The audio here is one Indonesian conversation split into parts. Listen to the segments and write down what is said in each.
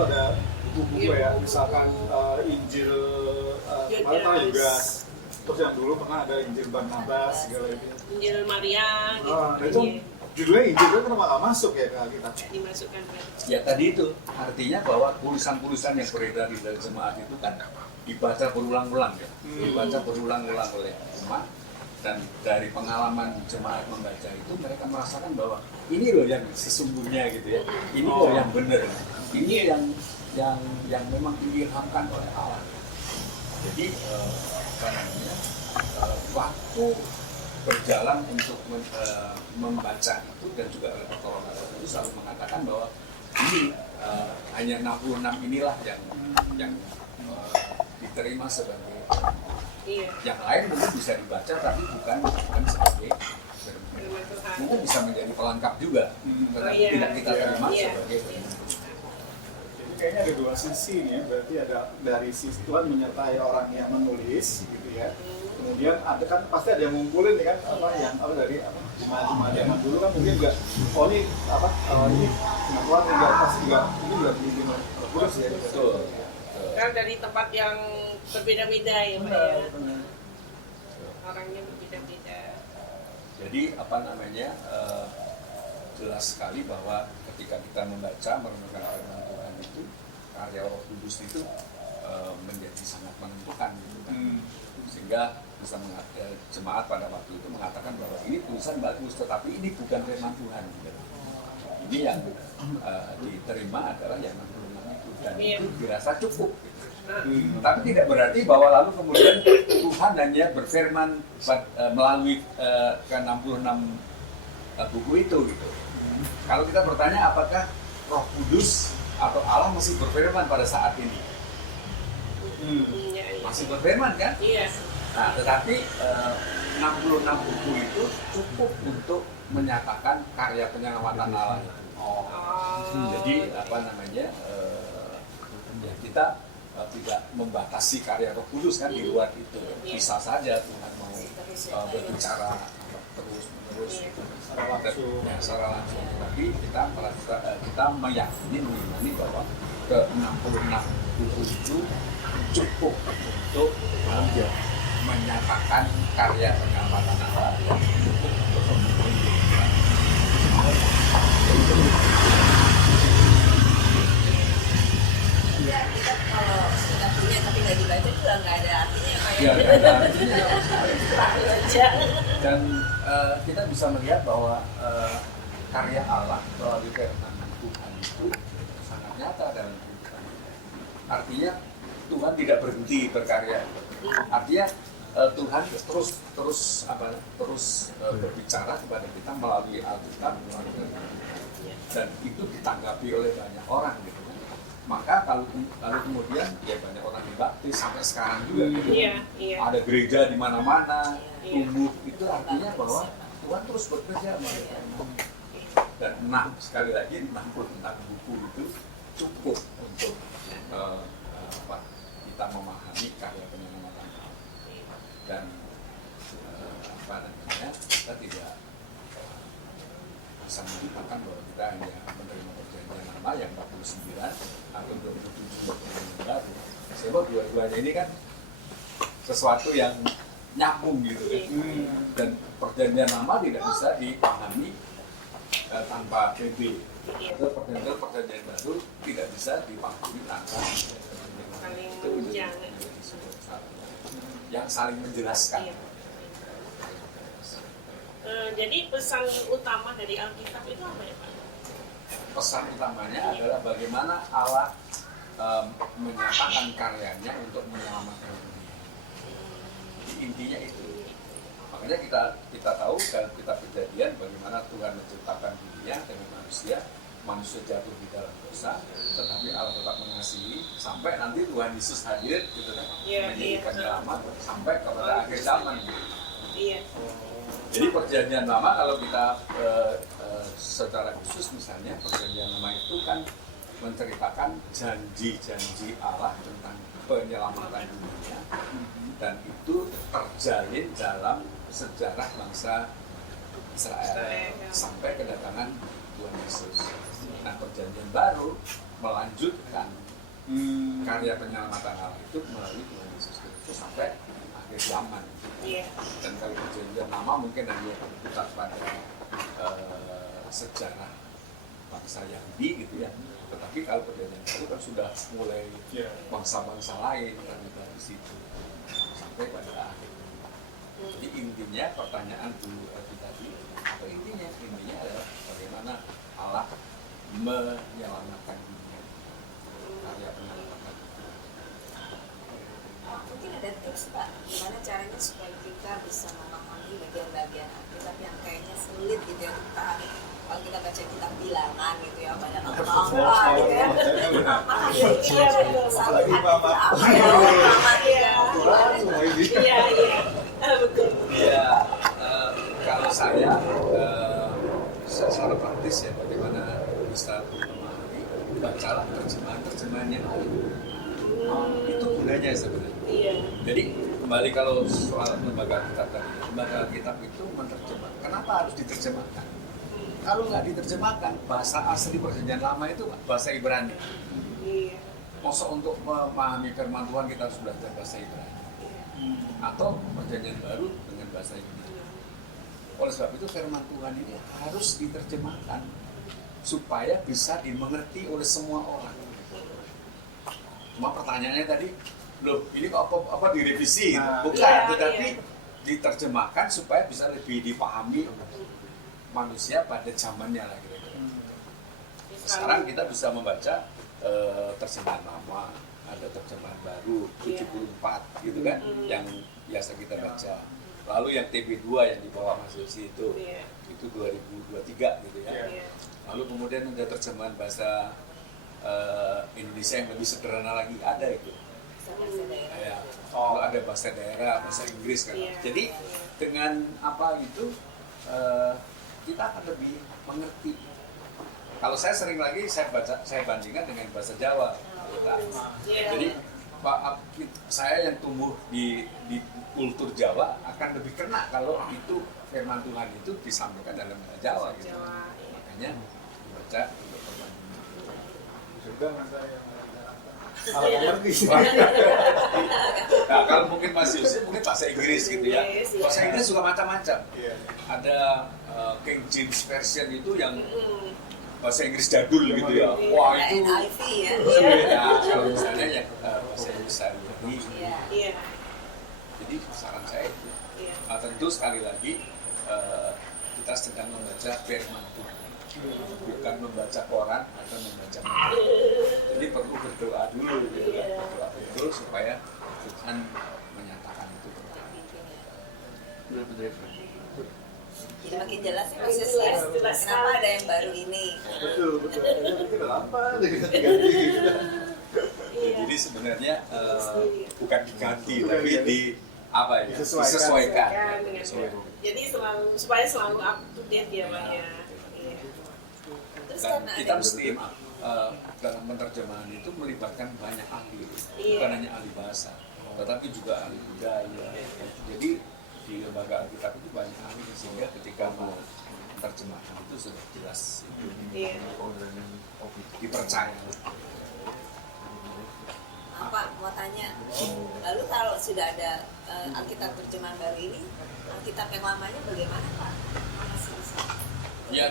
tuh ada buku-buku ya, misalkan Injil Marta Yudas, terus yang dulu pernah ada Injil Barnabas segala itu. Injil Maria gitu. Nah itu judulnya Injil kan kenapa nggak masuk ya ke Alkitab? Dimasukkan ke Ya tadi itu artinya bahwa tulisan-tulisan yang beredar di dalam jemaat itu kan dibaca berulang-ulang ya, dibaca berulang-ulang oleh jemaat, dan dari pengalaman jemaat membaca itu mereka merasakan bahwa ini loh yang sesungguhnya gitu ya, ini loh yang benar, ini yang memang diilhamkan oleh Allah. Jadi apa namanya, waktu berjalan untuk membaca itu dan juga oleh pertolongan itu selalu mengatakan bahwa ini hanya 66 inilah yang diterima sebagai yang lain mungkin bisa dibaca tapi bukan sebagai mungkin bisa menjadi pelengkap juga tetapi tidak kita terima sebagai Jadi kayaknya ada dua sisi nih, berarti ada dari sisi Tuhan menyertai orang yang menulis gitu ya. Kemudian ada kan pasti ada yang ngumpulin nih kan dari jemaat zaman dulu kan mungkin juga ini pengetahuan enggak pasti juga ini juga bikin terus ya. betul. kan dari tempat yang berbeda-beda ya Pak ya. Orangnya berbeda-beda. Jadi apa namanya jelas sekali bahwa ketika kita membaca merenungkan firman Tuhan itu karya Roh Kudus itu menjadi sangat menentukan gitu kan. Sehingga bisa jemaat pada waktu itu mengatakan bahwa ini tulisan bagus tetapi ini bukan firman Tuhan gitu. Ini yang diterima adalah yang 66 itu dan itu dirasa cukup gitu. Tapi tidak berarti bahwa lalu kemudian Tuhan hanya berfirman melalui ke 66 buku itu gitu. Kalau kita bertanya apakah Roh Kudus atau Allah masih berfirman pada saat ini? Masih berfirman kan? Iya. Nah, tetapi 66 buku itu cukup untuk menyatakan karya penyelamatan Allah itu. Jadi apa namanya? Ya kita tidak membatasi karya Roh Kudus kan di luar itu. Bisa saja Tuhan mau berbicara terus secara langsung. Tapi kita meyakini bahwa ke 66 buku itu cukup untuk menyatakan karya penyelamatan Allah yang cukup untuk ya kita kalau kita punya tapi nggak dibaca juga nggak ada artinya Pak ya. Ya, ada artinya. Dan kita bisa melihat bahwa karya Allah melalui firman Tuhan itu sangat nyata dalam kehidupan. Artinya Tuhan tidak berhenti berkarya. Artinya Tuhan terus berbicara kepada kita melalui Alkitab, dan itu ditanggapi oleh banyak orang gitu. Maka kalau kemudian ya banyak orang dibaptis sampai sekarang juga gitu. Ada gereja di mana-mana, tumbuh, itu artinya bahwa Tuhan terus bekerja melalui. Dan sekali lagi 66 buku itu cukup untuk kita memahami karya penyelamatan Allah. Dan kita tidak bisa mengatakan bahwa kita hanya menerima perjanjian lama yang 49 atau 27 baru. Sebab dua-duanya ini kan sesuatu yang nyambung gitu kan. Dan perjanjian lama tidak bisa dipahami tanpa PB. Perjanjian baru tidak bisa dipahami tanpa yang saling menjelaskan. Jadi pesan utama dari Alkitab itu apa ya Pak? Pesan utamanya adalah bagaimana Allah menyatakan karyanya untuk menyelamatkan dunia. Intinya itu. Makanya kita tahu dalam kitab Kejadian bagaimana Tuhan menciptakan dunia dengan manusia jatuh di dalam dosa, tetapi Allah tetap mengasihi sampai nanti Tuhan Yesus hadir gitu kan, menjadi penyelamat sampai kepada akhir zaman. Jadi perjanjian lama kalau kita secara khusus misalnya perjanjian lama itu kan menceritakan janji-janji Allah tentang penyelamatan dunia, dan itu terjalin dalam sejarah bangsa Israel sampai kedatangan Tuhan Yesus. Nah, perjanjian baru melanjutkan karya penyelamatan alam itu melalui Tuhan Yesus Kristus sampai akhir zaman. Iya. Dan kalau perjanjian lama mungkin hanya berputar pada sejarah bangsa Yahudi gitu ya. Tetapi kalau perjanjian baru kan sudah mulai bangsa-bangsa lain kan dari situ sampai pada akhir. Jadi intinya pertanyaan dulu tadi, apa intinya? Intinya adalah bagaimana Allah menyelamatkan dunia, karya penyelamatan. Mungkin ada tips Pak, gimana caranya supaya kita bisa memahami bagian-bagian Alkitab yang kayaknya sulit gitu ya kita kalau kita baca kitab bilangan gitu ya banyak apa gitu ya Apalagi mama. Iya, betul. Ya, kalau saya secara praktis ya bagaimana bisa memahami, bacalah terjemahan yang ada. Itu gunanya sebenarnya. Iya. Jadi kembali kalau soal lembaga kitab tadi, lembaga kitab itu menerjemahkan. Kenapa harus diterjemahkan? Kalau nggak diterjemahkan, bahasa asli perjanjian lama itu bahasa Ibrani. Iya. Masa untuk memahami firman Tuhan kita harus belajar bahasa Ibrani. Atau perjanjian baru dengan bahasa Inggris. Oleh sebab itu firman Tuhan ini harus diterjemahkan supaya bisa dimengerti oleh semua orang. Cuma pertanyaannya tadi, loh ini kok apa direvisi? Nah, Bukan, iya, tetapi iya. diterjemahkan supaya bisa lebih dipahami manusia pada zamannya lah kira-kira. Sekarang kita bisa membaca terjemahan lama, ada terjemahan baru 74 gitu kan, yang biasa kita baca. Lalu yang TB2 yang di bawah Mas Yosi itu 2023 gitu ya. Iya. Lalu kemudian ada terjemahan bahasa Indonesia yang lebih sederhana lagi, ada itu. Ya, kalau ada bahasa daerah, bahasa Inggris kan. Iya. Jadi dengan apa itu kita akan lebih mengerti. Kalau saya sering lagi saya bandingkan dengan bahasa Jawa. Iya. Jadi saya yang tumbuh di kultur Jawa akan lebih kena kalau itu firman Tuhan itu disampaikan dalam bahasa Jawa gitu. Jawa, iya. Makanya dibaca untuk perbandingan. Sudah masa yang kalau ngerti. Nah, kalau mungkin Mas Yusuf mungkin bahasa Inggris gitu ya. Inggris, iya. Bahasa Inggris juga macam-macam. Iya. Ada King James Version itu yang bahasa Inggris jadul gitu ya. Wah itu NIV ya. beda. Kalau misalnya yang bahasa Inggris sehari-hari. Iya. Jadi saran saya itu Iya. tentu sekali lagi kita sedang membaca firman Tuhan, bukan membaca koran atau membaca buku. Jadi perlu berdoa dulu, gitu kan? Berdoa betul supaya Tuhan menyatakan itu kepada kita. Jadi makin jelas ya Mas Yosi ya. Jelas. Kenapa ada yang baru ini? Betul. Itu lama diganti. Iya. Jadi sebenarnya bukan diganti, Iya. tapi di apa ya? Disesuaikan. Disesuaikan. Dengan Disesuaikan. jadi supaya selalu up to date ya Pak ya. Iya. Terus Dan karena kita ada mesti dalam penerjemahan itu melibatkan banyak ahli, Iya. bukan hanya ahli bahasa, tetapi juga ahli budaya. Jadi di lembaga Alkitab itu banyak ahli sehingga ketika mau terjemahan itu sudah jelas Iya. dipercaya. Pak mau tanya, lalu kalau sudah ada Alkitab terjemahan baru ini, Alkitab yang lamanya bagaimana Pak? Masih bisa? Ya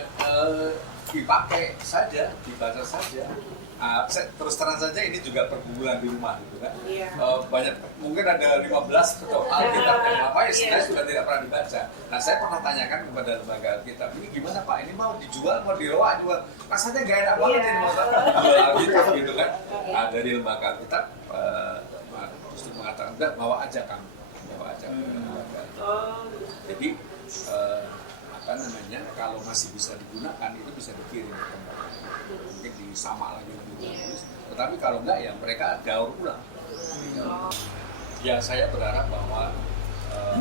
dipakai saja, dibaca saja. Terus terang saja ini juga pergumulan di rumah gitu kan. Iya. Banyak mungkin ada 15 atau Alkitab yang apa ya sebenarnya sudah tidak pernah dibaca. Nah saya pernah tanyakan kepada lembaga Alkitab ini gimana Pak, ini mau dijual mau diroak jual, rasanya gak enak banget ini mau jual Alkitab gitu kan. Nah, dari lembaga Alkitab justru mengatakan udah bawa aja kamu, bawa aja. Oh. Jadi apa namanya, kalau masih bisa digunakan itu bisa dikirim mungkin disama lagi lebih bagus. Tetapi kalau enggak ya mereka daur ulang. Ya saya berharap bahwa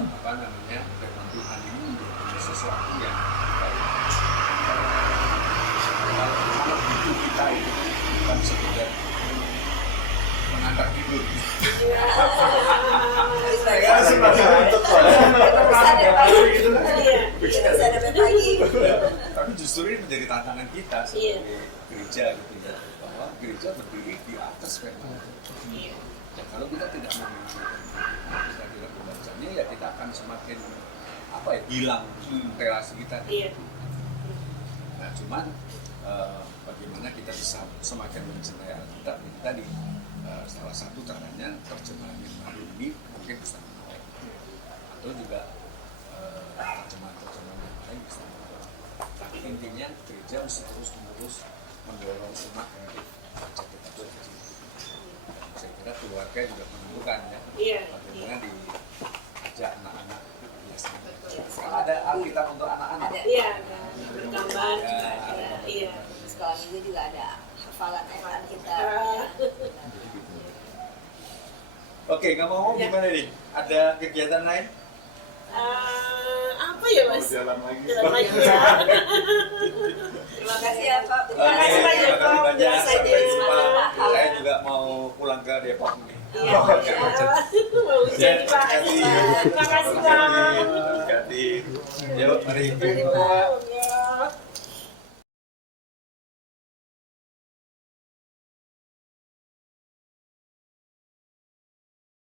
apa namanya firman Tuhan ini menjadi sesuatu yang kalau hidup kita itu bukan sekedar mengantar tidur. Ya sih masih untuk Bisa ada pagi. gitu. Bisa ada pagi. Tapi Tapi justru ini menjadi tantangan kita sebagai gereja gitu ya, bahwa gereja berdiri di atas firman. Iya. Dan kalau kita tidak memahami, kita tidak membacanya, ya kita akan semakin hilang relasi kita. Iya. Nah, cuman bagaimana kita bisa semakin mencintai Alkitab ini tadi, salah satu caranya terjemahan yang baru ini mungkin bisa menolong, atau juga terjemahan yang lain bisa menolong. Tapi intinya gereja mesti terus-menerus mendorong umat untuk baca kitab suci. Dan saya kira keluarga juga menentukan ya, Iya. bagaimana diajak anak-anak biasanya. Kan ada Alkitab untuk anak-anak. Iya. Bergambar juga ada. Iya. Sekolah minggu juga ada hafalan kita. Oke, nggak mau gimana nih? Ada kegiatan lain? Apa ya Mau Mas? jalan lagi. Jalan lagi ya. Terima kasih ya Pak. Terima kasih banyak, Terima kasih Pak. banyak. Sampai Biasanya. jumpa. Saya juga mau pulang ke Depok nih. Iya. Mau ujian Pak. Terima kasih Pak. Yuk, mari. Mari, Pak. Ya.